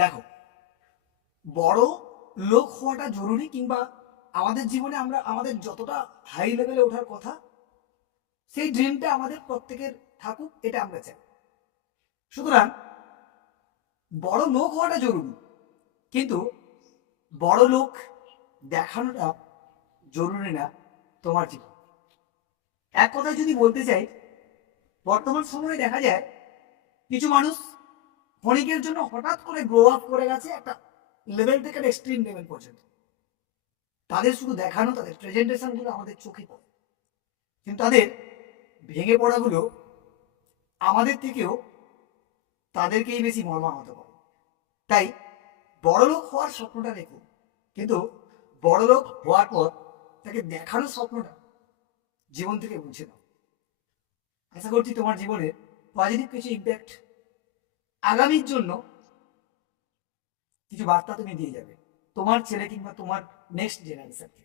দেখো, বড় লোক হওয়াটা জরুরি, কিংবা আমাদের জীবনে আমরা আমাদের যতটা হাই লেভেলে ওঠার কথা সেই ড্রিমটা আমাদের প্রত্যেকের থাকুক, এটা আমরা চাই। সুতরাং বড় লোক হওয়াটা জরুরি, কিন্তু বড় লোক দেখানোটা জরুরি না তোমার জীবন। এক কথায় যদি বলতে চাই, বর্তমান সময়ে দেখা যায় কিছু মানুষ ক্ষণিকের জন্য হঠাৎ করে গ্রো আপ করে গেছে একটা লেভেল থেকে এক্সট্রিম লেভেল পর্যন্ত। তাদের শুধু দেখানো, তাদের প্রেজেন্টেশন গুলো আমাদের চোখে পড়ে, কিন্তু তাদের ভেঙে পড়াগুলো আমাদের থেকেও তাদেরকেই বেশি মর্মাহত করে। তাই বড়লোক হওয়ার স্বপ্নটা দেখুন, কিন্তু বড়লোক হওয়ার পর তাকে দেখানোর স্বপ্নটা জীবন থেকে মুছে দাও। আশা করছি তোমার জীবনে পজিটিভ কিছু ইম্প্যাক্ট, আগামীর জন্য কিছু বার্তা তুমি দিয়ে যাবে তোমার ছেলে কিংবা তোমার নেক্সট জেনারেশনকে।